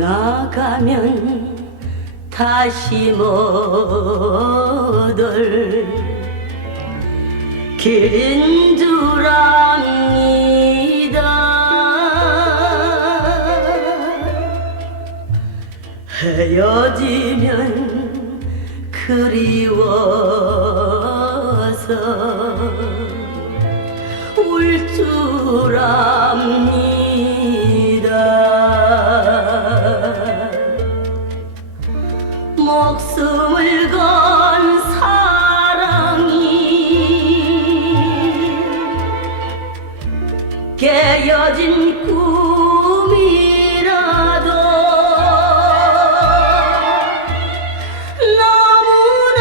생각하면 다시 못올 길인 줄 압니다. 헤어지면 그리워서 울 줄 압니다 깨어진 꿈이라도 너무나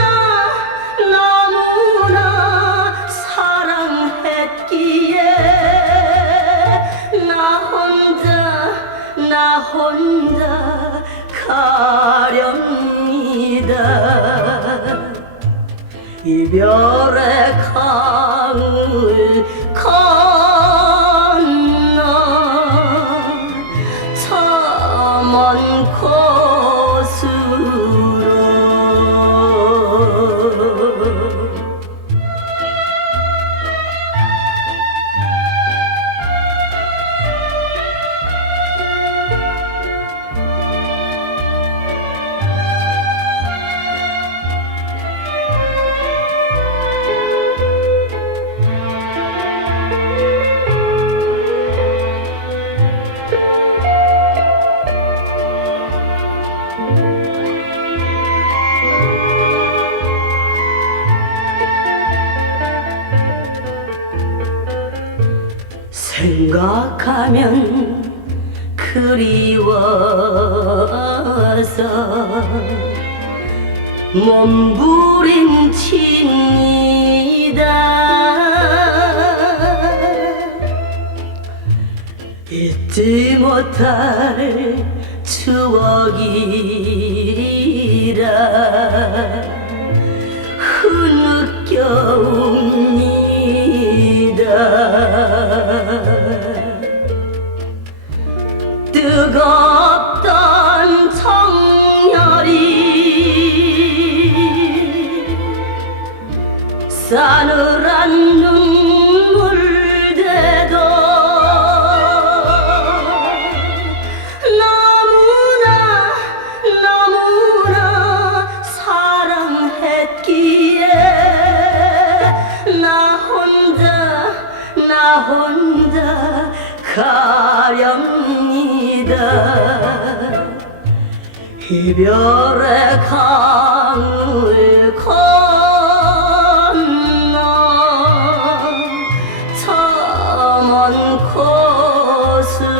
너무나 사랑했기에 나 혼자 나 혼자 가렵니다. 이별의 강을 건 생각하면 그리워서 몸부림칩니다. 잊지 못할 추억이라 혼자 나 혼자 가렵니다. 이별의 강을 건너 저먼 곳으로